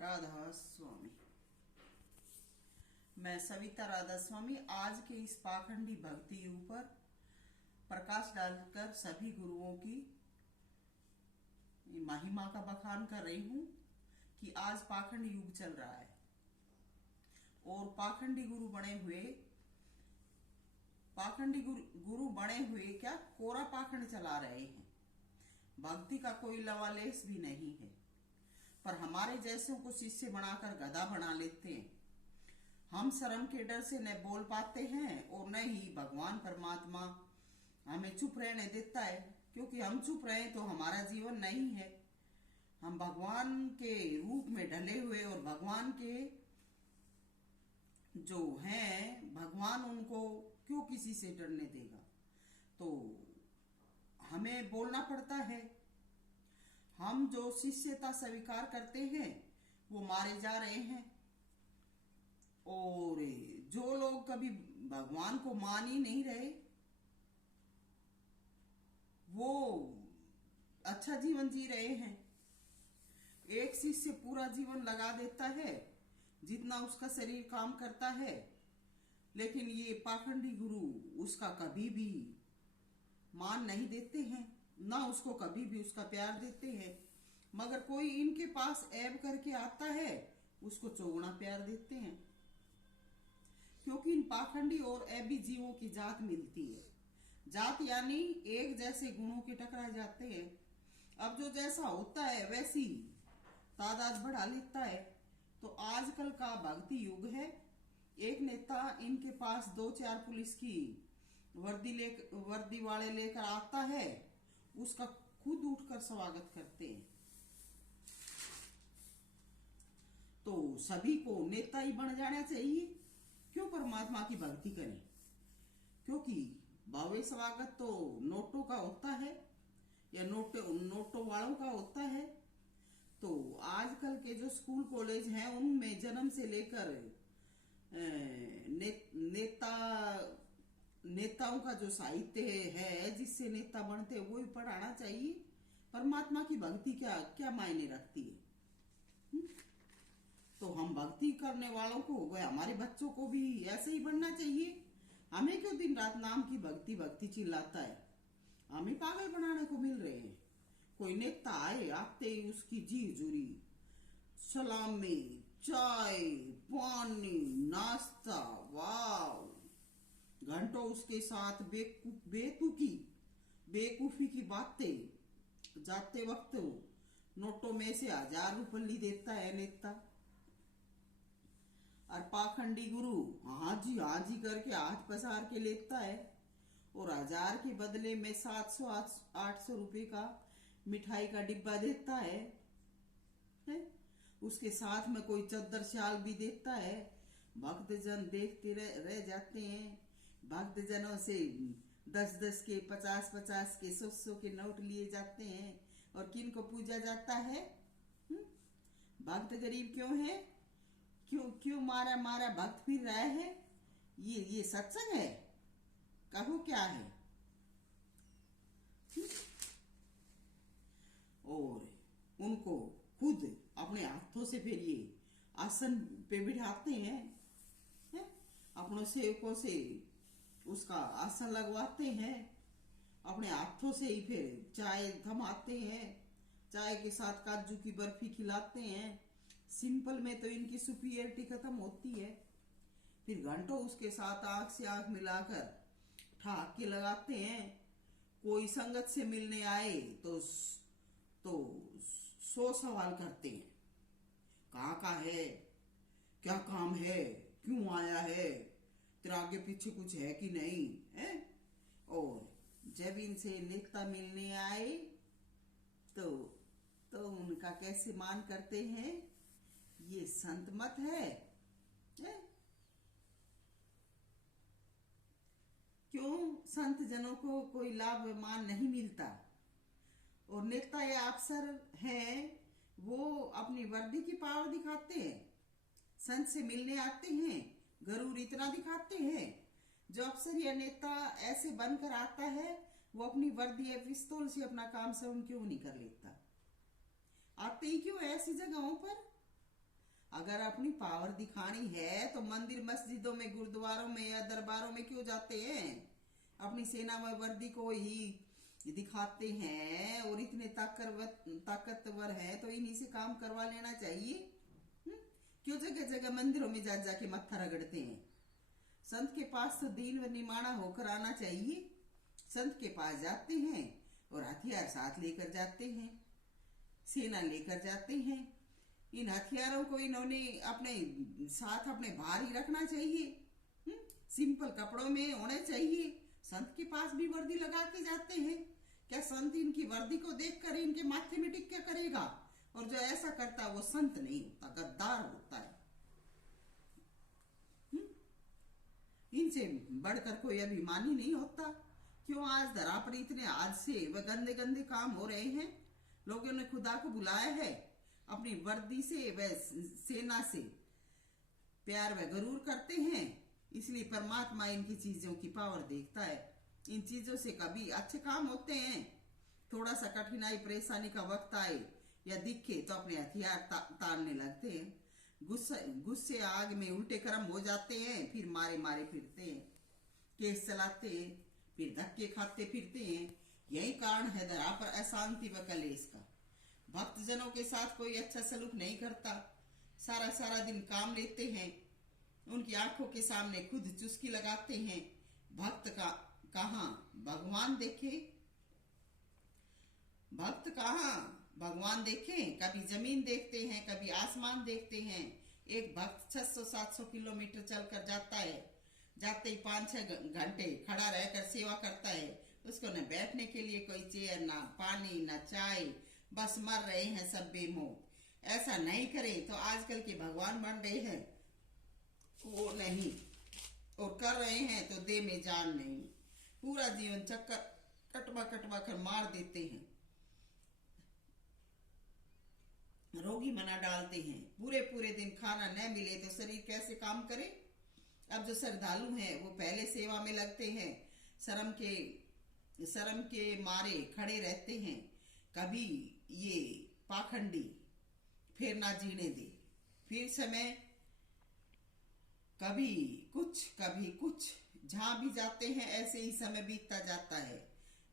राधा स्वामी। मैं सविता राधा स्वामी आज के इस पाखंडी भक्ति युग पर प्रकाश डालकर सभी गुरुओं की महिमा का बखान कर रही हूं कि आज पाखंडी युग चल रहा है और पाखंडी गुरु बने हुए क्या कोरा पाखंड चला रहे हैं। भक्ति का कोई लवालेस भी नहीं है, पर हमारे जैसों को शिष्य बनाकर गधा बना लेते हैं। हम शर्म के डर से न बोल पाते हैं और न ही भगवान परमात्मा हमें चुप रहने देता है, क्योंकि हम चुप रहे तो हमारा जीवन नहीं है। हम भगवान के रूप में ढले हुए और भगवान के जो हैं, भगवान उनको क्यों किसी से डरने देगा। तो हमें बोलना पड़ता है। हम जो शिष्यता स्वीकार करते हैं वो मारे जा रहे हैं, और जो लोग कभी भगवान को मान ही नहीं रहे वो अच्छा जीवन जी रहे हैं। एक शिष्य पूरा जीवन लगा देता है जितना उसका शरीर काम करता है, लेकिन ये पाखंडी गुरु उसका कभी भी मान नहीं देते हैं, ना उसको कभी भी उसका प्यार देते हैं। मगर कोई इनके पास ऐब करके आता है उसको चौगुना प्यार देते हैं, क्योंकि इन पाखंडी और ऐबी जीवों की जात मिलती है। जात यानी एक जैसे गुणों के टकरा जाते हैं। अब जो जैसा होता है वैसी तादाद बढ़ा लेता है। तो आजकल का भक्ति युग है। एक नेता इनके पास 2-4 पुलिस की वर्दी वाले लेकर आता है, उसका खुद उठकर स्वागत करते हैं। तो सभी को नेता ही बन जाना चाहिए, क्यों परमात्मा की भक्ति करें? क्योंकि भव्य स्वागत तो नोटों का होता है या नोटों वालों का होता है। तो आजकल के जो स्कूल कॉलेज हैं उनमें जन्म से लेकर नेताओं का जो साहित्य है जिससे नेता बनते हैं वो ही पढ़ाना चाहिए। परमात्मा की भक्ति क्या क्या मायने रखती है। तो हम भक्ति करने वालों को, वह हमारे बच्चों को भी ऐसे ही बनना चाहिए। हमें क्यों दिन रात नाम की भक्ति भक्ति चिल्लाता है? हमें पागल बनाने को मिल रहे हैं। कोई नेता आते ही उसकी जी जुरी सलामी, चाय, पानी, नाश्ता, वाव, घंटों उसके साथ बेकूफी की बातें। जाते वक्त नोटों में से 1000 रुपये देता है नेता, और पाखंडी गुरु हाँ जी करके हाथ पसार के लेता है, और 1000 के बदले में 700-800 रुपए का मिठाई का डिब्बा देता है? उसके साथ में कोई चद्दर शाल भी देता है। भक्तजन देखते रह जाते हैं। भक्तजनों से 10-10 के, 50-50 के, 100-100 के नोट लिए जाते हैं। और किन को पूजा जाता है? भक्त गरीब क्यों है? क्यों मारा भक्त फिर रहा है? ये सत्संग है? कहो क्या है? और उनको खुद अपने हाथों से फिर ये आसन पे बिठाते हैं, अपनों सेवकों से उसका आसन लगवाते हैं, अपने हाथों से ही फिर चाय थमाते हैं, चाय के साथ काजू की बर्फी खिलाते हैं। सिंपल में तो इनकी सुपीरियरिटी खत्म होती है। फिर घंटों उसके साथ आंख से आंख मिलाकर ठहाके के लगाते हैं। कोई संगत से मिलने आए तो 100 सवाल करते हैं। कहाँ का है, क्या काम है, क्यों आया है, तेरा आगे पीछे कुछ है कि नहीं है। और जब इनसे नेता मिलने आए तो उनका कैसे मान करते हैं? ये संत मत है? क्यों संत जनों को कोई लाभ मान नहीं मिलता? और नेता या अफसर हैं वो अपनी वर्दी की पावर दिखाते हैं, संत से मिलने आते हैं, गरूर इतना दिखाते हैं। जो अफसर या नेता ऐसे बनकर आता है वो अपनी वर्दी या पिस्तौल से अपना काम स्वयं क्यों नहीं कर लेता? आते ही क्यों ऐसी जगहों पर? अगर अपनी पावर दिखानी है तो मंदिर मस्जिदों में, गुरुद्वारों में या दरबारों में क्यों जाते हैं? अपनी सेना में वर्दी को ही दिखाते हैं और इतने ताकतवर हैं तो इन्हीं से काम करवा लेना चाहिए। क्यों जगह जगह मंदिरों में जा जाके मत्था रगड़ते हैं? संत के पास तो दीन व निमाना होकर आना चाहिए। संत के पास जाते हैं और हथियार साथ लेकर जाते हैं, सेना लेकर जाते हैं। इन हथियारों को इन्होंने अपने साथ अपने बाहर ही रखना चाहिए। सिंपल कपड़ों में होने चाहिए। संत के पास भी वर्दी लगा के जाते हैं। क्या संत इनकी वर्दी को देखकर इनके माथे में टिक क्या करेगा? और जो ऐसा करता है वो संत नहीं होता, गद्दार होता है। इनसे बढ़कर कोई अभिमानी नहीं होता। क्यों आज धरा पर इतने आज से व गंदे गंदे काम हो रहे हैं? लोगों ने खुदा को बुलाया है, अपनी वर्दी से व सेना से प्यार व गरूर करते हैं, इसलिए परमात्मा इनकी चीजों की पावर देखता है। इन चीजों से कभी अच्छे काम होते हैं। थोड़ा सा कठिनाई परेशानी का वक्त आए या दिखे तो अपने हथियार तानने लगते हैं। गुस्से आग में उल्टे कर्म हो जाते हैं, फिर मारे मारे फिरते हैं, केस चलाते हैं, फिर धक्के खाते फिरते हैं। यही कारण है धरा पर अशांति व कलेश का। भक्तजनों के साथ कोई अच्छा सलूक नहीं करता। सारा सारा दिन काम लेते हैं, उनकी आंखों के सामने खुद चुस्की लगाते हैं। भक्त का कहाँ भगवान देखे? भक्त कहाँ भगवान देखे? कभी जमीन देखते हैं, कभी आसमान देखते हैं। एक भक्त 600-700 किलोमीटर चलकर जाता है, जाते ही 5-6 घंटे खड़ा रहकर सेवा करता है। उसको न बैठने के लिए कोई चेयर, ना पानी, ना चाय, बस मर रहे हैं सब बेमौत। ऐसा नहीं करें तो आजकल के भगवान बन रहे हैं, वो नहीं, और कर रहे हैं तो देह में जान नहीं। पूरा जीवन चक्कर कटवा कटवा कर मार देते हैं, रोगी मना डालते हैं। पूरे पूरे दिन खाना न मिले तो शरीर कैसे काम करे? अब जो श्रद्धालु हैं वो पहले सेवा में लगते हैं, शर्म के मारे खड़े रहते हैं। कभी ये पाखंडी फिर ना जीने दे, फिर समय कभी कुछ जहां भी जाते हैं ऐसे ही समय बीतता जाता है।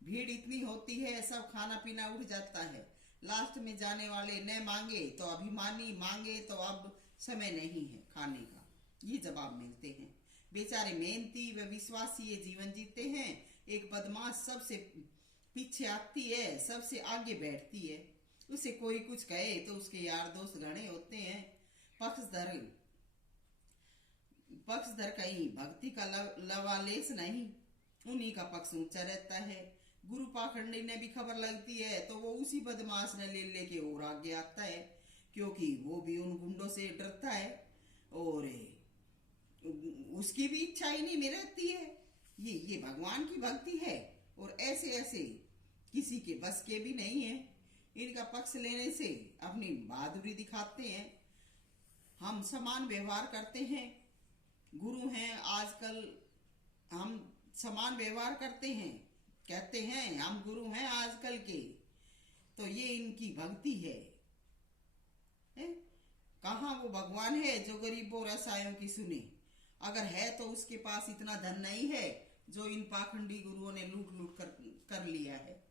भीड़ इतनी होती है, सब खाना पीना उठ जाता है। लास्ट में जाने वाले न मांगे तो अभिमानी, मांगे तो अब समय नहीं है खाने का, ये जवाब मिलते हैं। बेचारे मेहनती व विश्वासी ये जीवन जीते हैं। एक बदमाश सबसे पीछे आती है, सबसे आगे बैठती है। उसे कोई कुछ कहे तो उसके यार दोस्त गणे होते हैं। पक्षधर कहीं भक्ति का लवालेस नहीं, उन्हीं का पक्ष ऊंचा रहता है। गुरु पाखंडी ने भी खबर लगती है तो वो उसी बदमाश ने ले के और आगे आता है, क्योंकि वो भी उन गुंडों से डरता है और उसकी भी इच्छा ही नहीं में रहती है। ये भगवान की भक्ति है और ऐसे ऐसे किसी के बस के भी नहीं है। इनका पक्ष लेने से अपनी बहादुरी दिखाते हैं। हम समान व्यवहार करते हैं, गुरु हैं आजकल, हम समान व्यवहार करते हैं, कहते हैं हम गुरु हैं आजकल के, तो ये इनकी भक्ति है। कहाँ वो भगवान है जो गरीबों और असहायों की सुने? अगर है तो उसके पास इतना धन नहीं है जो इन पाखंडी गुरुओं ने लूट लूट कर लिया है।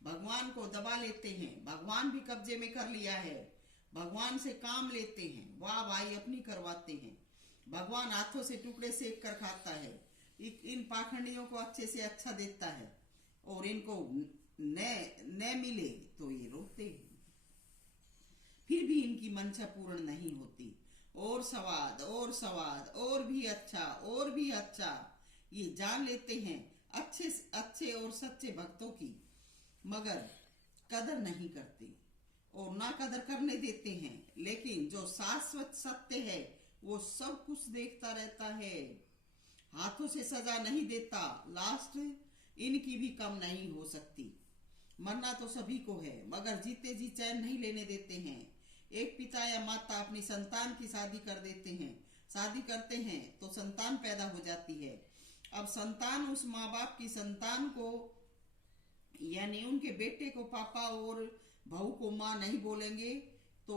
भगवान को दबा लेते हैं, भगवान भी कब्जे में कर लिया है। भगवान से काम लेते हैं, वाह भाई अपनी करवाते हैं। भगवान हाथों से टुकड़े सेक कर खाता है, इन पाखंडियों को अच्छे से अच्छा देता है और इनको न मिले तो ये रोते हैं। फिर भी इनकी मंशा पूर्ण नहीं होती। और स्वाद और भी अच्छा ये जान लेते हैं अच्छे और सच्चे भक्तों की, मगर कदर नहीं करते और ना कदर करने देते हैं। लेकिन जो शाश्वत सत्य है वो सब कुछ देखता रहता है, हाथों से सजा नहीं देता। लास्ट इनकी भी कम नहीं हो सकती। मरना तो सभी को है, मगर जीते जी चैन नहीं लेने देते हैं। एक पिता या माता अपनी संतान की शादी कर देते हैं, शादी करते हैं तो संतान पैदा हो जाती है। अब संतान उस माँ बाप की संतान को, यानी उनके बेटे को पापा और बहू को माँ नहीं बोलेंगे तो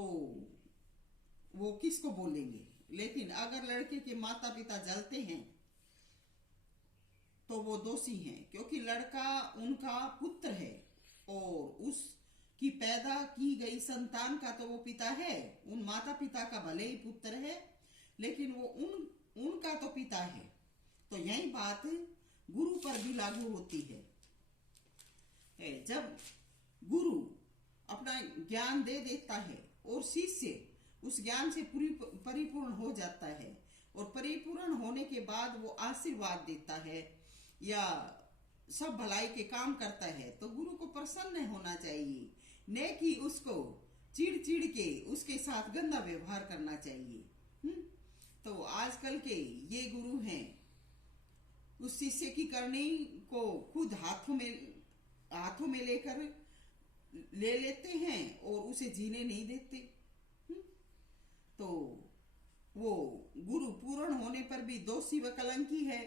वो किसको बोलेंगे। लेकिन अगर लड़के के माता पिता जलते हैं तो वो दोषी हैं, क्योंकि लड़का उनका पुत्र है और उसकी पैदा की गई संतान का तो वो पिता है। उन माता पिता का भले ही पुत्र है, लेकिन वो उनका तो पिता है। तो यही बात गुरु पर भी लागू होती है। जब गुरु अपना ज्ञान दे देता है और शिष्य उस ज्ञान से परिपूर्ण हो जाता है, और परिपूर्ण होने के बाद वो आशीर्वाद देता है या सब भलाई के काम करता है, तो गुरु को प्रसन्न होना चाहिए, न कि उसको चिढ़ चिढ़ के उसके साथ गंदा व्यवहार करना चाहिए। तो आजकल के ये गुरु हैं, उस शिष्य की करनी को खुद हाथों में लेकर ले लेते हैं और उसे जीने नहीं देते। तो वो गुरु पूर्ण होने पर भी दोषी व कलंकी है।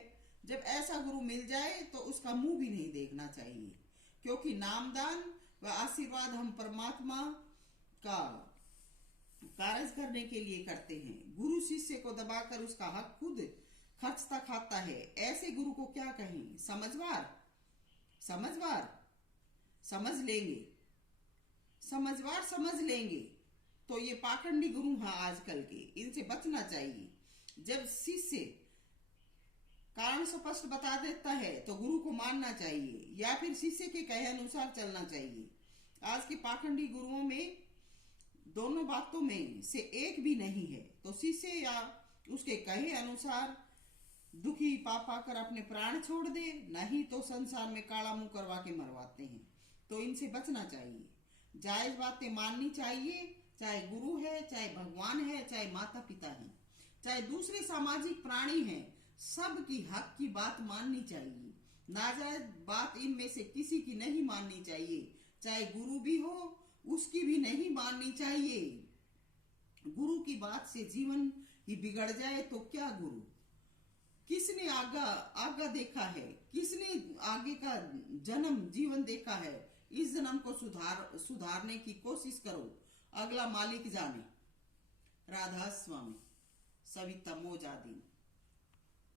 जब ऐसा गुरु मिल जाए तो उसका मुंह भी नहीं देखना चाहिए, क्योंकि नामदान व आशीर्वाद हम परमात्मा का कार्य करने के लिए करते हैं। गुरु शिष्य को दबाकर उसका हक खुद खर्चता खाता है। ऐसे गुरु को क्या कहें? समझवार समझ लेंगे। तो ये पाखंडी गुरु हैं आजकल के, इनसे बचना चाहिए। जब शिष्य कारण स्पष्ट बता देता है तो गुरु को मानना चाहिए या फिर शिष्य के कहे अनुसार चलना चाहिए। आज के पाखंडी गुरुओं में दोनों बातों में से एक भी नहीं है, तो शिष्य या उसके कहे अनुसार दुखी पाकर अपने प्राण छोड़ दे, नहीं तो संसार में काला मुंह करवा के मरवाते हैं। तो इनसे बचना चाहिए। जायज बातें माननी चाहिए, चाहे गुरु है, चाहे भगवान है, चाहे माता पिता है, चाहे दूसरे सामाजिक प्राणी हैं, सबकी हक की बात माननी चाहिए। नाजायज बात इनमें से किसी की नहीं माननी चाहिए। चाहे गुरु भी हो, उसकी भी नहीं माननी चाहिए। गुरु की बात से जीवन ही बिगड़ जाए तो क्या गुरु? किसने आगा देखा है? किसने आगे का जीवन देखा है? इस जन्म को सुधारने की कोशिश करो, अगला मालिक जाने। राधा स्वामी, सविता मोजादी।